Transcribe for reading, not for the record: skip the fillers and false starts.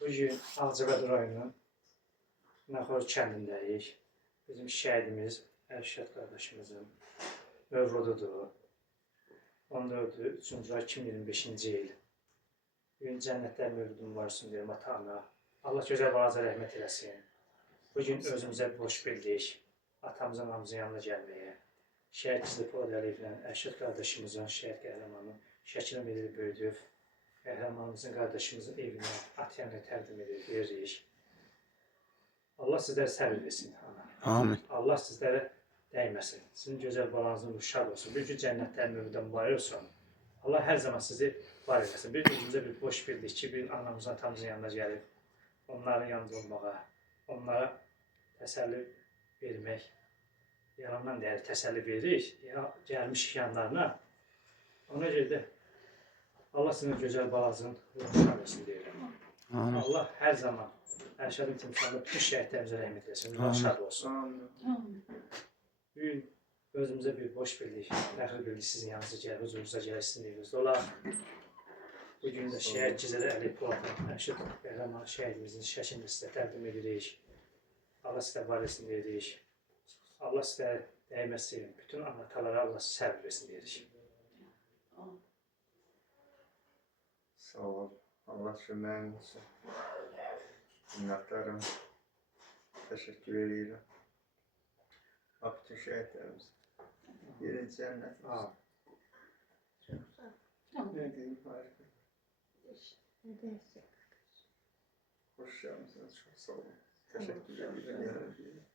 Bugün Ağcabədi rayonunun Naxor kəndindəyik. Bizim şəhidimiz Ərşad qardaşımızın mövlududur. 14-3 ay 2025-ci il. Bugün cənnətlər mövludun varsın deyirəm ata-ana. Allah gözəl balaca rəhmət eləsin. Bugün özümüzə boş bildik. Atamızın, anamızın yanına gəlməyə. Şəhid Gizli Polad Əliyevlə Ərşad qardaşımızın, şəhid qəhrəmanı şəklini verib böyüdüb. Qəhrəmanımızın, qardaşımızın evinə, at-yanına təqdim edirik. Allah sizlərə səbir versin. Amin. Allah sizlərə dəyməsin. Sizin gözəl balanızın şad olsun. Bir gün cənnətlər mövluddan var olsun. Allah hər zaman sizi var eləsin. Bir günümüzə bir boş bildik ki, bir anamızın, atamızın yanına gəlib, onların yanında olmağa, onlara təsəlli vermək, yalandan deyərik, təsəlli veririk, gəlmiş yanlarına. Ona görə də Allah sizin gözəl balasının ruhuna versin deyirəm. Allah hər zaman Ərşadın timsalında bütün şəhidlərimizə rəhmət eləsin. Allah şad olsun. Bugün özümüzə bir boş bildik, fəxr bildik sizin yanınıza gəlib, huzurunuzda gəlib sizin evinizdə olaq. Bugün də şəhid Gizli Əliyev Poladın, Ərşad qəhrəman şəhidimizin şəklini sizə təqdim edirik. Allah sizə var etsin deyirik. Allah sizə dəyməsin, bütün anlatalara Allah səbir versin deyirik. Sağ ol. Allah şükürlər olsun. Minnətdarım. Təşəkkür edirəm. Bütün şəhidlərimiz. Yeri cənnət olsun. Ne diyeyim harika. Hoş geldiniz. Çok sağ olun. Teşekkür ederim.